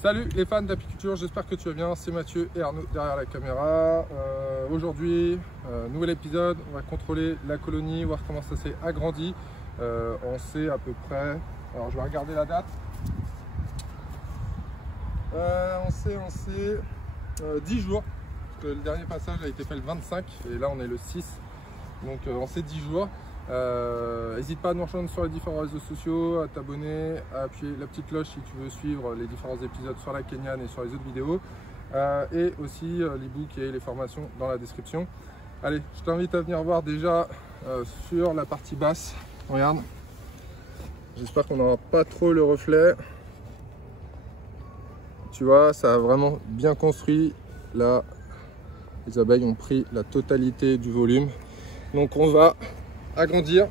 Salut les fans d'apiculture, j'espère que tu vas bien, c'est Mathieu et Arnaud derrière la caméra. Aujourd'hui, nouvel épisode, on va contrôler la colonie, voir comment ça s'est agrandi. On sait à peu près, alors je vais regarder la date. On sait 10 jours, parce que le dernier passage a été fait le 25 et là on est le 6, donc on sait 10 jours. N'hésite pas à nous rejoindre sur les différents réseaux sociaux, à t'abonner, à appuyer la petite cloche si tu veux suivre les différents épisodes sur la Kenyan et sur les autres vidéos, et aussi l'ebook et les formations dans la description. Allez, je t'invite à venir voir déjà sur la partie basse. Regarde, j'espère qu'on n'aura pas trop le reflet. Tu vois, ça a vraiment bien construit. Là, les abeilles ont pris la totalité du volume, donc on va agrandir.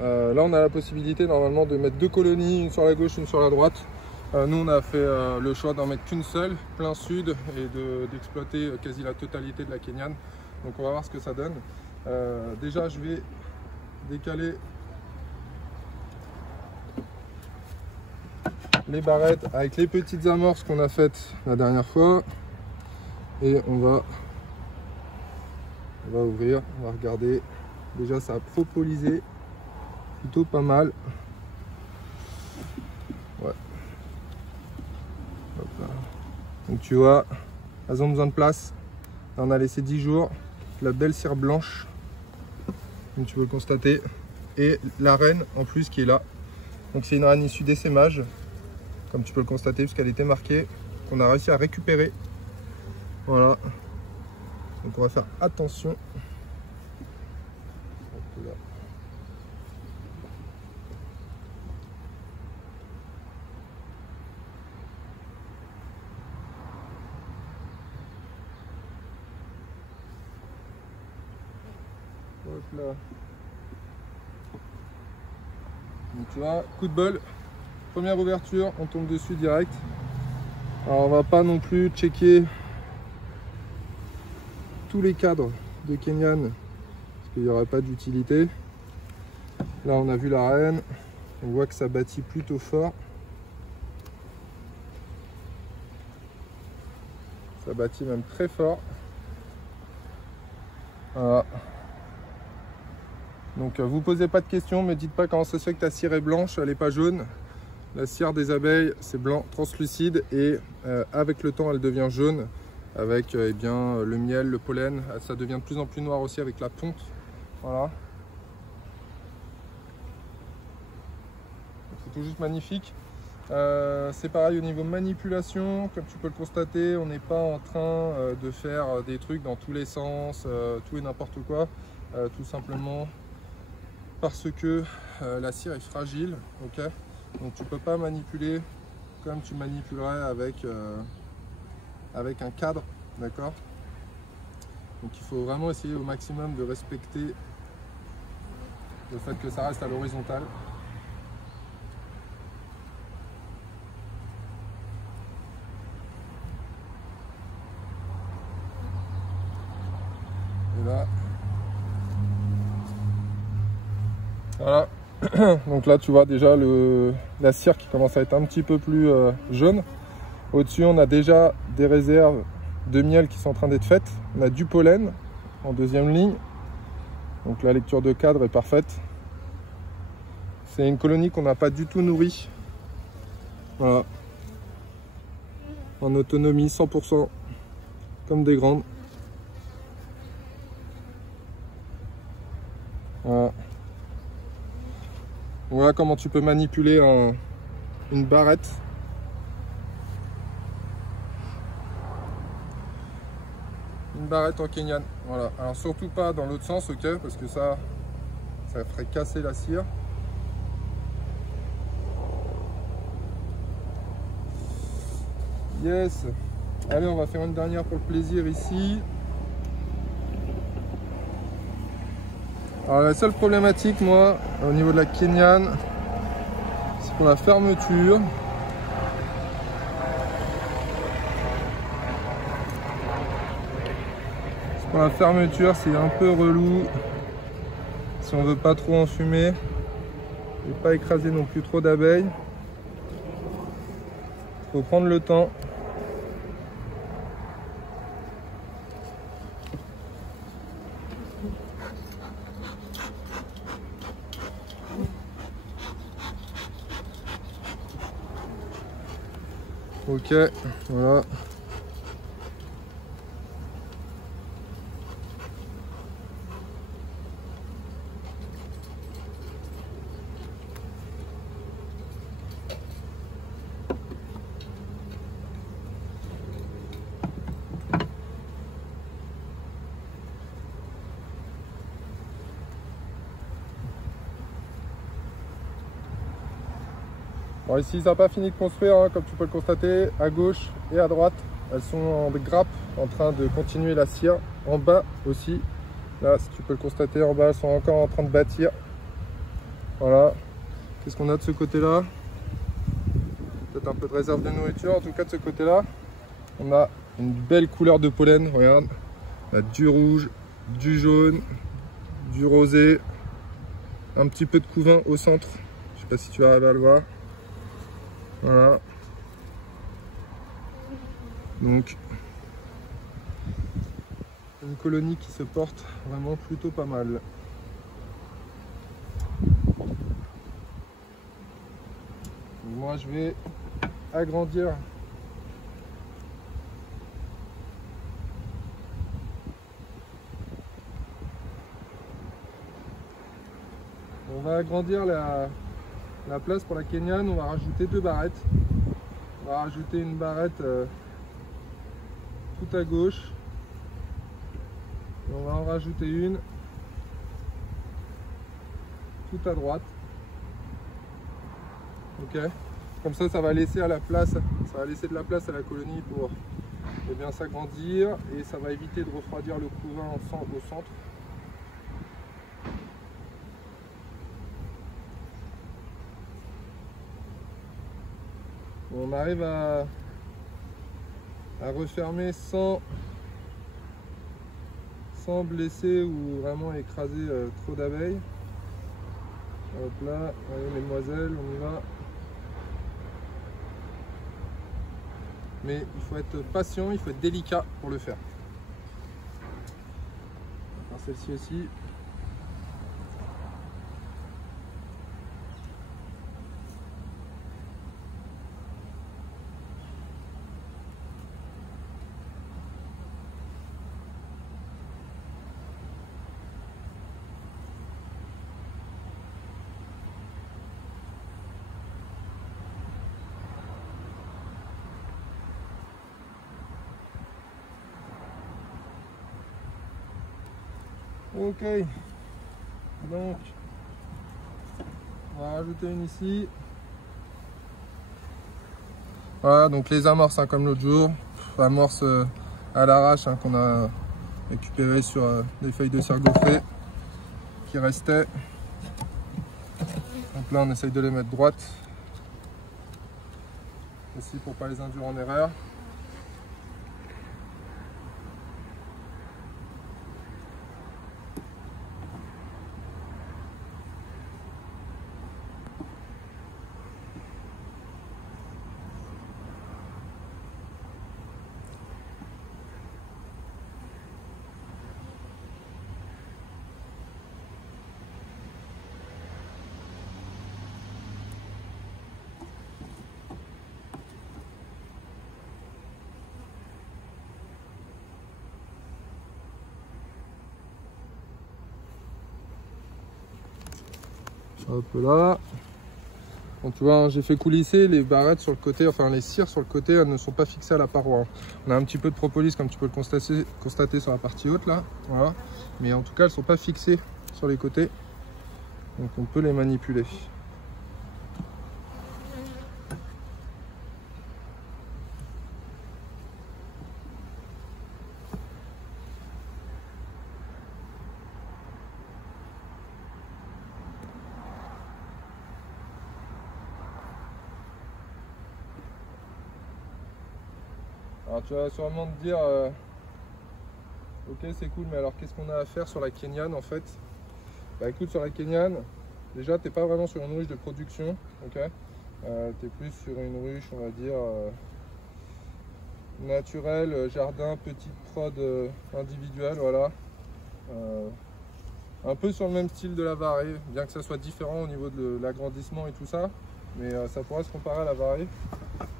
Là on a la possibilité normalement de mettre 2 colonies, une sur la gauche, une sur la droite. Nous on a fait le choix d'en mettre qu'une seule, plein sud, et d'exploiter quasi la totalité de la Kenyan. Donc on va voir ce que ça donne. Déjà je vais décaler les barrettes avec les petites amorces qu'on a faites la dernière fois, et on va ouvrir, on va regarder. Déjà ça a propolisé plutôt pas mal. Ouais. Hop là. Donc tu vois, elles ont besoin de place. Là, on a laissé 10 jours. La belle cire blanche, comme tu peux le constater, et la reine en plus qui est là. Donc c'est une reine issue d'essaimage, comme tu peux le constater, puisqu'elle était marquée, qu'on a réussi à récupérer. Voilà. Donc on va faire attention. Là. Hop là. Donc tu vois, coup de bol, première ouverture, on tombe dessus direct. Alors on va pas non plus checker tous les cadres de Kenyan, parce qu'il n'y aura pas d'utilité. Là on a vu la reine, on voit que ça bâtit plutôt fort. Ça bâtit même très fort. Voilà. Donc vous posez pas de questions, me dites pas comment ça se fait que ta cire est blanche, elle n'est pas jaune. La cire des abeilles c'est blanc translucide, et avec le temps elle devient jaune. Avec eh bien, le miel, le pollen, ça devient de plus en plus noir aussi avec la ponte. Voilà. C'est tout juste magnifique. C'est pareil au niveau manipulation, comme tu peux le constater, on n'est pas en train de faire des trucs dans tous les sens, tout et n'importe quoi, tout simplement parce que la cire est fragile, ok. Donc tu peux pas manipuler comme tu manipulerais avec un cadre, d'accord. Donc il faut vraiment essayer au maximum de respecter le fait que ça reste à l'horizontale. Et là, voilà. Donc là tu vois déjà la cire qui commence à être un petit peu plus jaune. Au-dessus, on a déjà des réserves de miel qui sont en train d'être faites. On a du pollen en deuxième ligne. Donc la lecture de cadre est parfaite. C'est une colonie qu'on n'a pas du tout nourrie. Voilà. En autonomie 100%, comme des grandes. Voilà. Voilà comment tu peux manipuler une barrette. Une barrette en Kenyan, voilà. Alors surtout pas dans l'autre sens, ok, parce que ça ferait casser la cire. Yes. Allez, on va faire une dernière pour le plaisir ici. Alors la seule problématique, moi, au niveau de la Kenyan, c'est pour la fermeture. Pour la fermeture, c'est un peu relou. Si on veut pas trop enfumer et pas écraser non plus trop d'abeilles. faut prendre le temps. Ok, voilà. Bon, ici ça n'a pas fini de construire, hein, comme tu peux le constater, à gauche et à droite, elles sont en grappe en train de continuer la cire. En bas aussi, là si tu peux le constater, en bas elles sont encore en train de bâtir. Voilà. Qu'est-ce qu'on a de ce côté-là? Peut-être un peu de réserve de nourriture. En tout cas de ce côté-là, on a une belle couleur de pollen, regarde. On a du rouge, du jaune, du rosé, un petit peu de couvain au centre. Je sais pas si tu arrives à le voir. Voilà. Donc, une colonie qui se porte vraiment plutôt pas mal. Moi, je vais agrandir on va agrandir la place pour la Kenyane. On va rajouter 2 barrettes. On va rajouter une barrette tout à gauche. Et on va en rajouter une tout à droite. Ok. Comme ça va laisser à la place, ça va laisser de la place à la colonie pour bien s'agrandir et ça va éviter de refroidir le couvain au centre. On arrive à refermer sans blesser ou vraiment écraser trop d'abeilles. Hop là, allez mesdemoiselles, on y va. Mais il faut être patient, il faut être délicat pour le faire. On va faire celle-ci aussi. Ok, donc on va rajouter une ici. Voilà, donc les amorces hein, comme l'autre jour, amorces à l'arrache hein, qu'on a récupéré sur des feuilles de cire gaufrée qui restaient. Donc là on essaye de les mettre droites aussi pour pas les induire en erreur. Hop là. Bon, tu vois, hein, j'ai fait coulisser les barrettes sur le côté, enfin les cires sur le côté, elles ne sont pas fixées à la paroi. Hein. On a un petit peu de propolis comme tu peux le constater sur la partie haute là. Voilà. Mais en tout cas, elles ne sont pas fixées sur les côtés. Donc on peut les manipuler. Alors tu vas sûrement te dire, ok c'est cool, mais alors qu'est-ce qu'on a à faire sur la Kenyane en fait? Bah écoute, sur la Kenyane, déjà t'es pas vraiment sur une ruche de production, ok? Tu es plus sur une ruche, on va dire, naturelle, jardin, petite prod individuelle, voilà. Un peu sur le même style de la Varé, bien que ça soit différent au niveau de l'agrandissement et tout ça, mais ça pourrait se comparer à la Varé.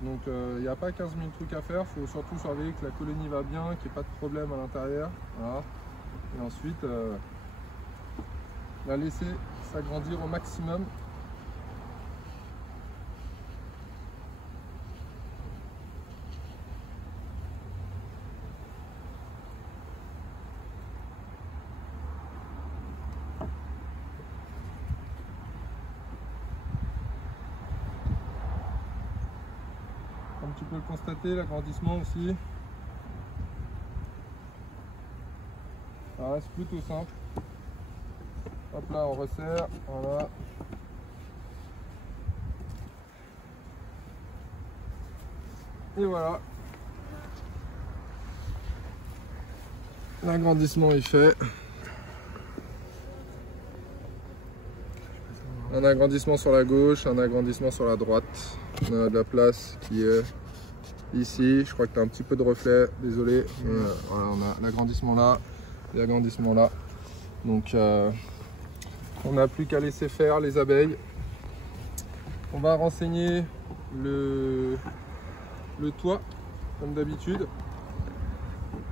Donc il n'y a pas 15 000 trucs à faire, il faut surtout surveiller que la colonie va bien, qu'il n'y ait pas de problème à l'intérieur. Voilà. Et ensuite, la laisser s'agrandir au maximum. Comme tu peux le constater, l'agrandissement aussi. Ça reste plutôt simple. Hop là, on resserre, voilà. Et voilà. L'agrandissement est fait. Un agrandissement sur la gauche, un agrandissement sur la droite. On a de la place qui est ici. Je crois que tu as un petit peu de reflet, désolé. Mais voilà, on a l'agrandissement là, l'agrandissement là. Donc on n'a plus qu'à laisser faire les abeilles. On va renseigner le toit, comme d'habitude,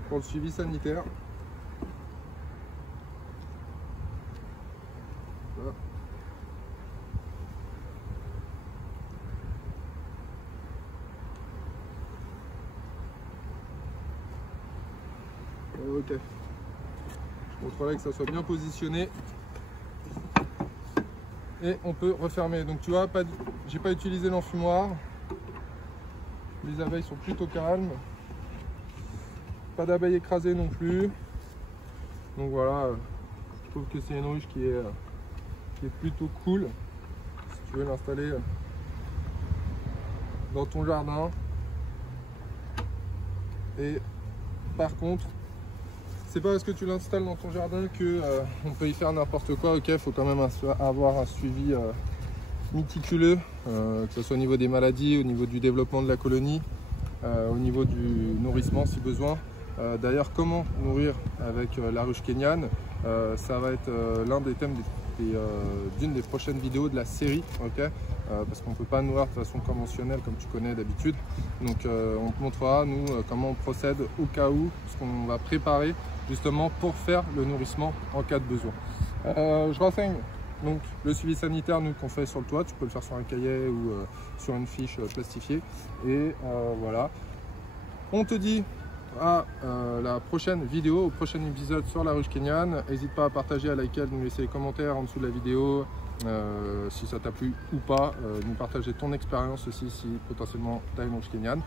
pour le suivi sanitaire. Voilà. Ok. Je contrôle que ça soit bien positionné. Et on peut refermer. Donc tu vois, j'ai pas utilisé l'enfumoir. Les abeilles sont plutôt calmes. Pas d'abeilles écrasées non plus. Donc voilà, je trouve que c'est une ruche qui est plutôt cool. Si tu veux l'installer dans ton jardin. Et par contre, c'est pas parce que tu l'installes dans ton jardin que on peut y faire n'importe quoi. Ok, il faut quand même avoir un suivi méticuleux, que ce soit au niveau des maladies, au niveau du développement de la colonie, au niveau du nourrissement si besoin. D'ailleurs, comment nourrir avec la ruche kenyane, ça va être l'un des thèmes d'une des prochaines vidéos de la série, ok, parce qu'on ne peut pas nourrir de façon conventionnelle comme tu connais d'habitude. Donc on te montrera nous comment on procède au cas où, ce qu'on va préparer justement pour faire le nourrissement en cas de besoin. Je renseigne donc le suivi sanitaire nous qu'on fait sur le toit, tu peux le faire sur un cahier ou sur une fiche plastifiée. Et voilà, on te dit à la prochaine vidéo, au prochain épisode sur la ruche kenyane. N'hésite pas à partager, à liker, à nous laisser des commentaires en dessous de la vidéo si ça t'a plu ou pas, nous partager ton expérience aussi si potentiellement tu as une ruche kenyane.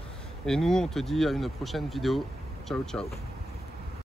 Et nous on te dit à une prochaine vidéo. Ciao ciao.